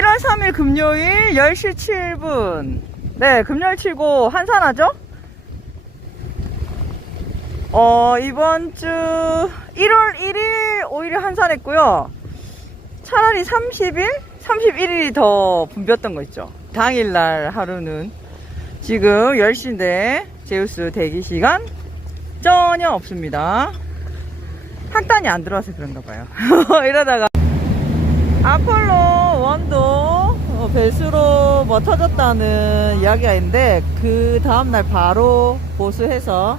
1월 3일 금요일 10시 7분. 네, 금요일 치고 한산하죠? 어, 이번 주 1월 1일, 5일에 한산했고요. 차라리 30일? 31일이 더 붐볐던 거 있죠. 당일날 하루는 지금 10시인데 제우스 대기 시간 전혀 없습니다. 학단이 안 들어와서 그런가 봐요. 이러다가 아폴로 원도 어, 배수로 뭐 터졌다는 이야기가 있는데 그 다음날 바로 보수해서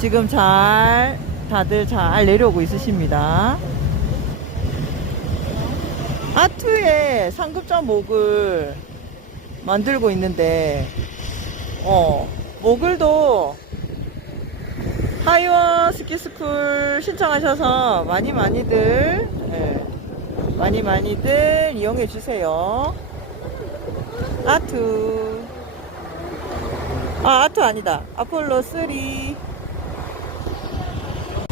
지금 잘 다들 잘 내려오고 있으십니다. 아투에 상급자 목을 만들고 있는데 어 목을도 하이원 스키스쿨 신청하셔서 많이 많이들 예, 많이 많이들 이용해 주세요. 아투 아 아투 아니다 아폴로 3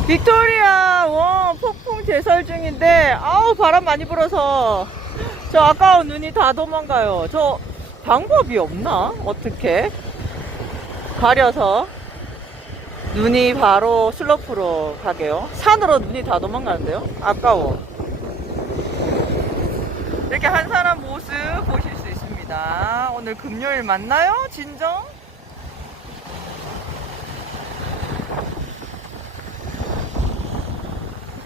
빅토리아 원 폭풍 제설 중인데 아우 바람 많이 불어서 저 아까운 눈이 다 도망가요. 저 방법이 없나? 어떻게 가려서 눈이 바로 슬로프로 가게요. 산으로 눈이 다 도망가는데요. 아까워. 이렇게 한 사람 모습 보실 수 있습니다. 오늘 금요일 맞나요? 진정?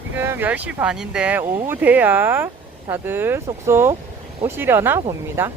지금 10시 반인데 오후 돼야 다들 쏙쏙 오시려나 봅니다.